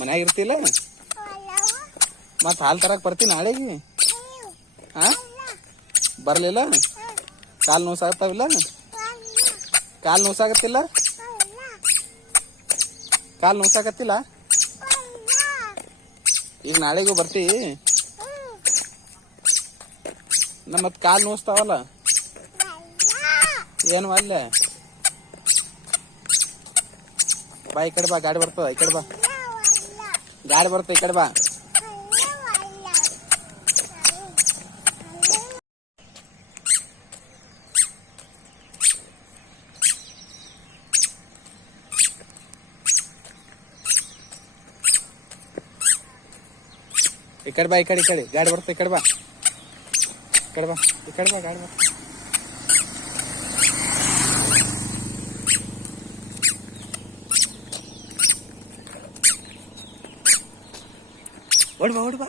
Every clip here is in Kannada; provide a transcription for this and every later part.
ಮನ್ಯಾಗ ಇರ್ತಿಲ್ಲ? ಮತ್ತೆ ಹಾಲು ತರಕ್ ಬರ್ತೀನಿ ನಾಳೆಗೆ? ಹಾ? ಬರಲಿಲ್ಲ? ಕಾಲು ನೋಸಾಗತ್ತಾವಿಲ್ಲ ಕಾಲು ನೋಸಾಗತ್ತಿಲ್ಲ? ಕಾಲು ನೋಸಾಕತ್ತಿಲ್ಲ ಈಗ ನಾಳೆಗೂ ಬರ್ತಿ? ನಮ್ಮ ಮತ್ತೆ ಕಾಲು ನೋಸ್ತಾವಲ್ಲ? ಏನು ಅಲ್ಲೇ? ಬಾ ಈ ಕಡೆ ಬಾ, ಗಾಡಿ ಬರ್ತದ, ಈ ಕಡೆ ಬಾ. ಗಾಡಿ ಬರ್ತದ ಈ ಕಡೆ ಬಾ ಈ ಕಡೆ ಬಾ ಈ ಕಡೆ ಈ ಕಡೆ ಗಾಡಿ ಬರ್ತದೆ ಈ ಕಡೆ ಬಾ ಈ ಕಡೆ ஓடுவா ஓடுவா.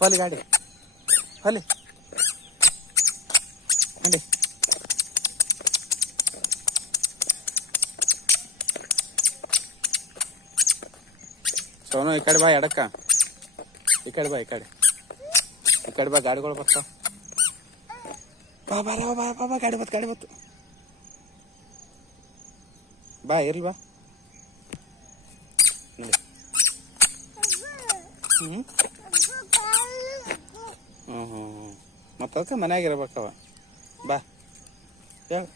ಹೊಲಿ ಗಾಡಿ ಹೊಲಿ ನಡಿ ಸೋನು ಈ ಕಡೆ ಬಾ ಎಡಕ್ಕ ಈ ಕಡೆ ಬಾ ಈ ಕಡೆ ಈ ಕಡೆ ಬಾ ಗಾಡಿಗಳು ಬರ್ತಾವ ಬಾ ಬಾ ಬಾ ಬಾ ಬಾ ಬಾ ಗಾಡಿ ಬತ್ ಗಾಡಿ ಹ್ಞೂ ಹ್ಞೂ ಹ್ಞೂ ಮತ್ತು ಅದಕ್ಕೆ ಮನ್ಯಾಗ ಇರ್ಬೇಕವ ಬಾ. ಹೇಳು.